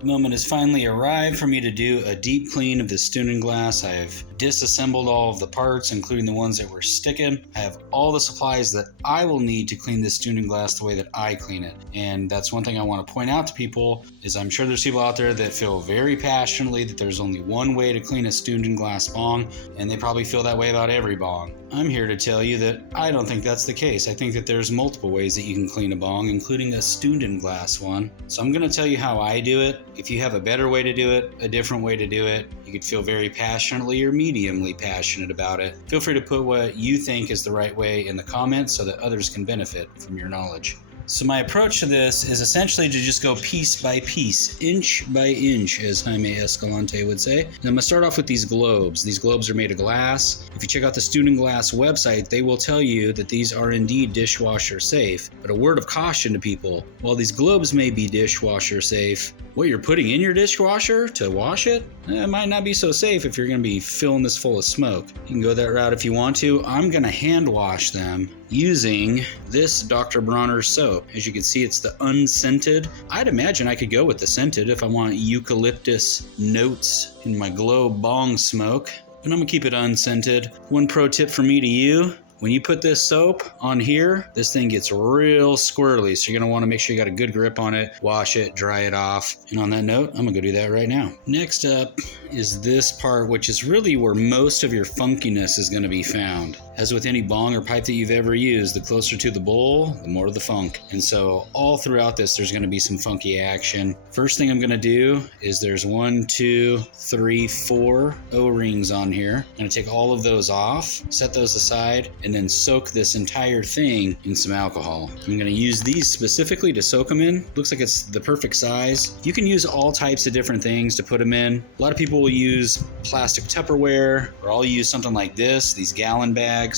The moment has finally arrived for me to do a deep clean of the Stundenglass. I have disassembled all of the parts, including the ones that were sticking. I have all the supplies that I will need to clean this Stundenglass the way that I clean it. And that's one thing I want to point out to people is I'm sure there's people out there that feel very passionately that there's only one way to clean a Stundenglass bong, and they probably feel that way about every bong. I'm here to tell you that I don't think that's the case. I think that there's multiple ways that you can clean a bong, including a Stundenglass one. So I'm going to tell you how I do it. If you have a better way to do it, a different way to do it, you could feel very passionately or mediumly passionate about it. Feel free to put what you think is the right way in the comments so that others can benefit from your knowledge. So my approach to this is essentially to just go piece by piece, inch by inch, as Jaime Escalante would say. And I'm going to start off with these globes. These globes are made of glass. If you check out the Stundenglass website, they will tell you that these are indeed dishwasher safe. But a word of caution to people, while these globes may be dishwasher safe, what you're putting in your dishwasher to wash it, might not be so safe if you're going to be filling this full of smoke. You can go that route if you want to. I'm going to hand wash them using this Dr. Bronner soap. As you can see, it's the unscented. I'd imagine I could go with the scented if I want eucalyptus notes in my globe bong smoke, but I'm gonna keep it unscented. One pro tip from me to you: when you put this soap on here, this thing gets real squirrely, so you're gonna wanna make sure you got a good grip on it, wash it, dry it off. And on that note, I'm gonna go do that right now. Next up is this part, which is really where most of your funkiness is gonna be found. As with any bong or pipe that you've ever used, the closer to the bowl, the more the funk. And so all throughout this, there's gonna be some funky action. First thing I'm gonna do is there's 1, 2, 3, 4 O-rings on here. I'm gonna take all of those off, set those aside, and then soak this entire thing in some alcohol. I'm gonna use these specifically to soak them in. Looks like it's the perfect size. You can use all types of different things to put them in. A lot of people will use plastic Tupperware, or I'll use something like this, these gallon bags.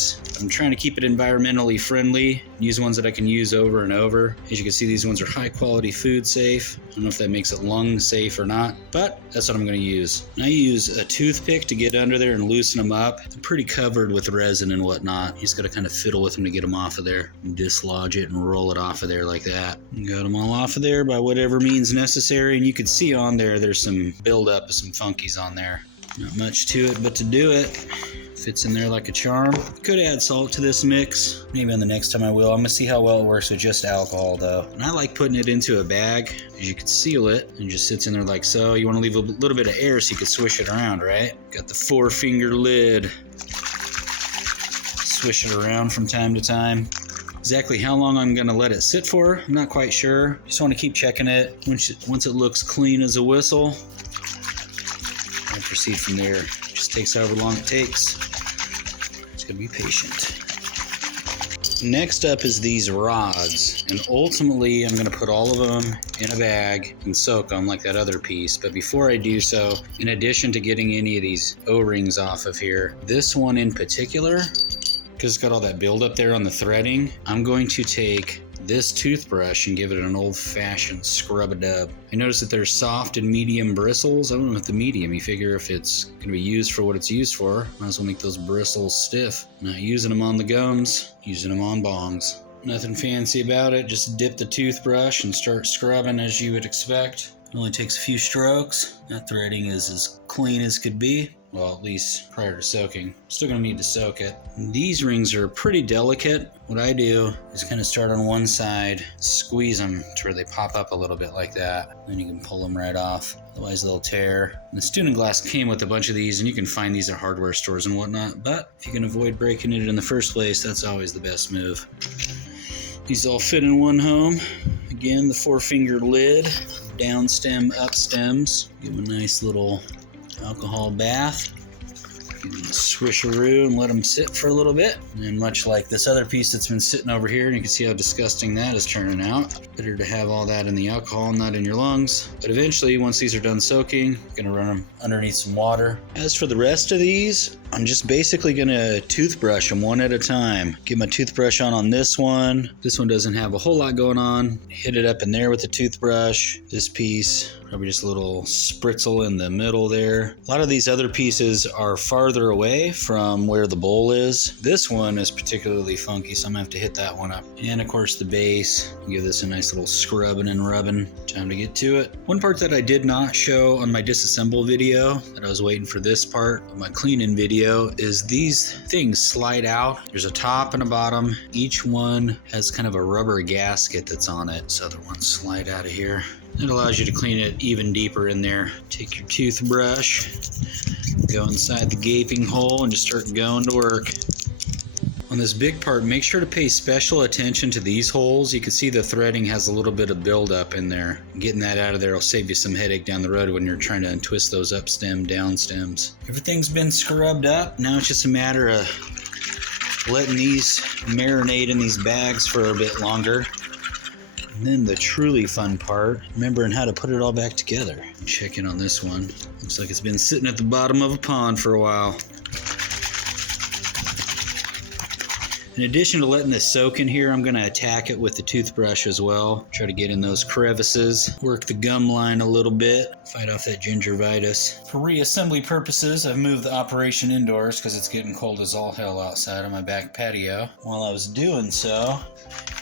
I'm trying to keep it environmentally friendly, use ones that I can use over and over. As you can see, these ones are high quality food safe. I don't know if that makes it lung safe or not, but that's what I'm going to use. And I use a toothpick to get under there and loosen them up. They're pretty covered with resin and whatnot. You just got to kind of fiddle with them to get them off of there. And dislodge it and roll it off of there like that. And got them all off of there by whatever means necessary. And you can see on there, there's some buildup of some funkies on there. Not much to it, but to do it, fits in there like a charm. Could add salt to this mix. Maybe on the next time I will. I'm gonna see how well it works with just alcohol though. And I like putting it into a bag, as you can seal it, and it just sits in there like so. You wanna leave a little bit of air so you can swish it around, right? Got the 4-finger lid. Swish it around from time to time. Exactly how long I'm gonna let it sit for, I'm not quite sure. Just wanna keep checking it. Once it looks clean as a whistle, I'll proceed from there. It just takes however long it takes. Be patient. Next up is these rods, and ultimately I'm going to put all of them in a bag and soak them like that other piece. But before I do so, in addition to getting any of these O-rings off of here, this one in particular, because it's got all that buildup there on the threading, I'm going to take this toothbrush and give it an old-fashioned scrub-a-dub. I notice that there's soft and medium bristles. I went with the medium. You figure if it's going to be used for what it's used for, might as well make those bristles stiff. Not using them on the gums, using them on bongs. Nothing fancy about it. Just dip the toothbrush and start scrubbing as you would expect. It only takes a few strokes. That threading is as clean as could be. Well, at least prior to soaking. Still gonna need to soak it. These rings are pretty delicate. What I do is kind of start on one side, squeeze them to where they pop up a little bit like that. Then you can pull them right off. Otherwise they'll tear. And the Stundenglass came with a bunch of these, and you can find these at hardware stores and whatnot. But if you can avoid breaking it in the first place, that's always the best move. These all fit in one home. Again, the 4-finger lid, down stem, up stems. Give them a nice little alcohol bath. Give them a swisheroo and let them sit for a little bit. And much like this other piece that's been sitting over here, and you can see how disgusting that is turning out. Better to have all that in the alcohol, not in your lungs. But eventually, once these are done soaking, I'm gonna run them underneath some water. As for the rest of these, I'm just basically gonna toothbrush them one at a time. Get my toothbrush on this one. This one doesn't have a whole lot going on. Hit it up in there with the toothbrush. This piece, probably just a little spritzel in the middle there. A lot of these other pieces are farther away from where the bowl is. This one is particularly funky, so I'm gonna have to hit that one up. And of course the base, give this a nice Nice little scrubbing and rubbing. Time to get to it. One part that I did not show on my disassemble video, that I was waiting for this part of my cleaning video, is these things slide out. There's a top and a bottom. Each one has kind of a rubber gasket that's on it. This other ones slide out of here. It allows you to clean it even deeper in there. Take your toothbrush, go inside the gaping hole and just start going to work. On this big part, make sure to pay special attention to these holes. You can see the threading has a little bit of buildup in there. Getting that out of there will save you some headache down the road when you're trying to untwist those up stem, down stems. Everything's been scrubbed up. Now it's just a matter of letting these marinate in these bags for a bit longer. And then the truly fun part, remembering how to put it all back together. Check in on this one. Looks like it's been sitting at the bottom of a pond for a while. In addition to letting this soak in here, I'm going to attack it with the toothbrush as well. Try to get in those crevices, work the gum line a little bit, fight off that gingivitis. For reassembly purposes, I've moved the operation indoors because it's getting cold as all hell outside on my back patio. While I was doing so,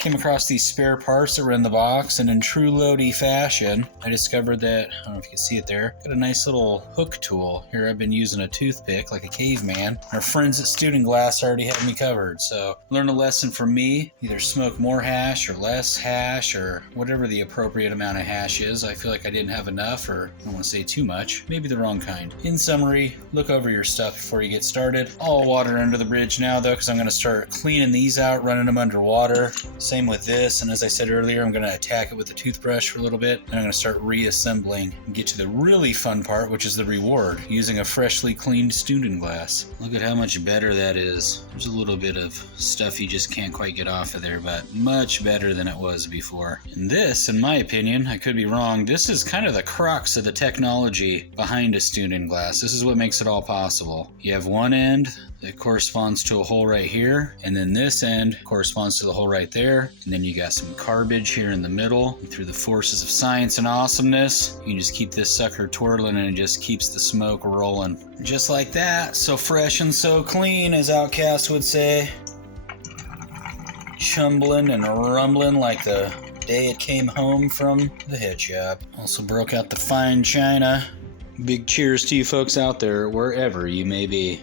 came across these spare parts that were in the box, and in true Lodi fashion, I discovered that, I don't know if you can see it there, got a nice little hook tool. Here I've been using a toothpick like a caveman. Our friends at Stundenglass already had me covered, so learn a lesson from me. Either smoke more hash or less hash or whatever the appropriate amount of hash is. I feel like I didn't have enough, or I don't want to say too much, maybe the wrong kind. In summary, look over your stuff before you get started. All water under the bridge now though, because I'm going to start cleaning these out, running them underwater. Same with this, and as I said earlier, I'm going to attack it with a toothbrush for a little bit, and I'm going to start reassembling and get to the really fun part, which is the reward, using a freshly cleaned Stundenglass. Look at how much better that is. There's a little bit of stuff you just can't quite get off of there, but much better than it was before. And this, in my opinion, I could be wrong, this is kind of the crux of the technology behind a Stundenglass. This is what makes it all possible. You have one end that corresponds to a hole right here, and then this end corresponds to the hole right there, and then you got some garbage here in the middle. And through the forces of science and awesomeness, you can just keep this sucker twirling and it just keeps the smoke rolling. Just like that, so fresh and so clean, as Outcast would say. Chumbling and rumbling like the day it came home from the head shop. Also broke out the fine china. Big cheers to you folks out there, wherever you may be.